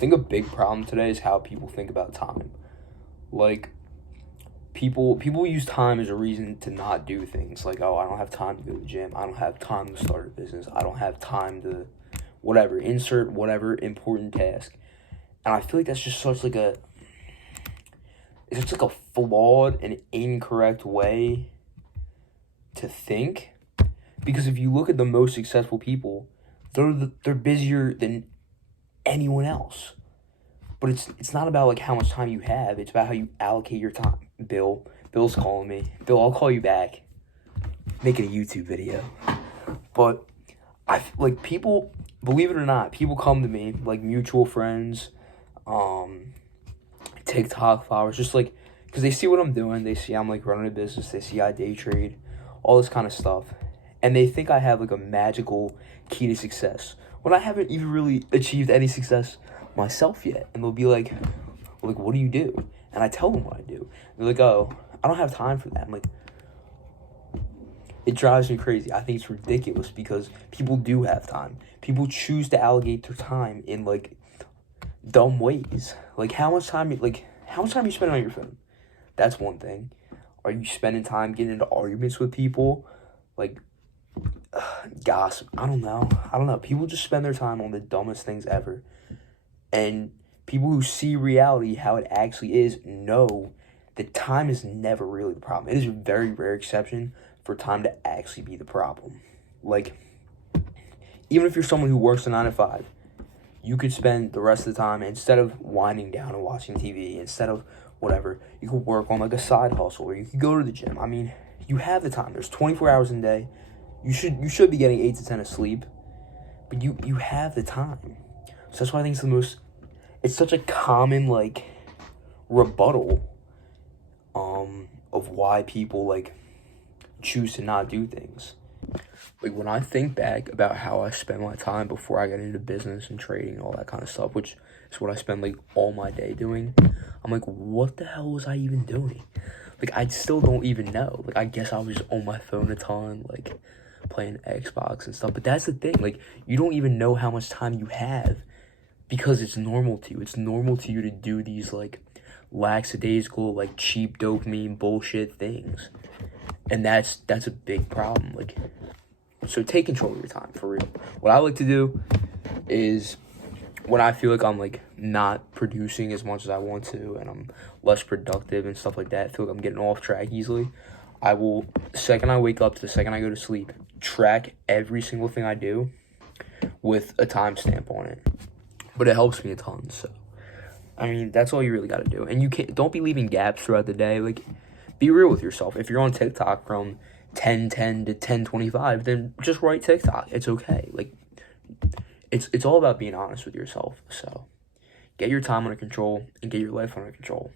think a big problem today is how people think about time. Like, people use time as a reason to not do things. Like, oh, I don't have time to go to the gym. I don't have time to start a business. I don't have time to whatever, insert whatever important task. And I feel like that's just such like a it's just like a flawed and incorrect way to think. Because if you look at the most successful people, they're busier than anyone else. But it's not about like how much time you have. It's about how you allocate your time. Bill's calling me. Bill, I'll call you back. Making a YouTube video. But like people, believe it or not, people come to me like mutual friends, TikTok followers, just like because they see what I'm doing. They see I'm like running a business. They see I day trade, all this kind of stuff, and they think I have like a magical key to success when I haven't even really achieved any success myself yet. And they'll be like, what do you do? And I tell them what I do. They're like, oh, I don't have time for that. I'm like, it drives me crazy. I think it's ridiculous because people do have time. People choose to allocate their time in like dumb ways. Like how much time you spend on your phone? That's one thing. Are you spending time getting into arguments with people? Like gossip. I don't know. People just spend their time on the dumbest things ever. And people who see reality, how it actually is, know that time is never really the problem. It is a very rare exception for time to actually be the problem. Like, even if you're someone who works a 9 to 5, you could spend the rest of the time, instead of winding down and watching TV, instead of whatever, you could work on like a side hustle, or you could go to the gym. I mean, you have the time. There's 24 hours in a day. You should be getting 8 to 10 of sleep, but you have the time. So that's why I think it's such a common like rebuttal of why people like choose to not do things. Like when I think back about how I spent my time before I got into business and trading and all that kind of stuff, which is what I spend like all my day doing, I'm like, what the hell was I even doing? Like I still don't even know. Like I guess I was just on my phone a ton, like playing Xbox and stuff. But that's the thing, like you don't even know how much time you have because it's normal to you. It's normal to you to do these like lackadaisical, like cheap dopamine bullshit things. And that's a big problem. Like, so take control of your time, for real. What I like to do is when I feel like I'm like not producing as much as I want to and I'm less productive and stuff like that, I feel like I'm getting off track easily, I will, the second I wake up to the second I go to sleep, track every single thing I do with a timestamp on it. But it helps me a ton, so I mean, that's all you really got to do. And don't be leaving gaps throughout the day. Like, be real with yourself. If you're on TikTok from 10:10 to 10:25, then just write TikTok. It's okay. Like, it's all about being honest with yourself. So, get your time under control and get your life under control.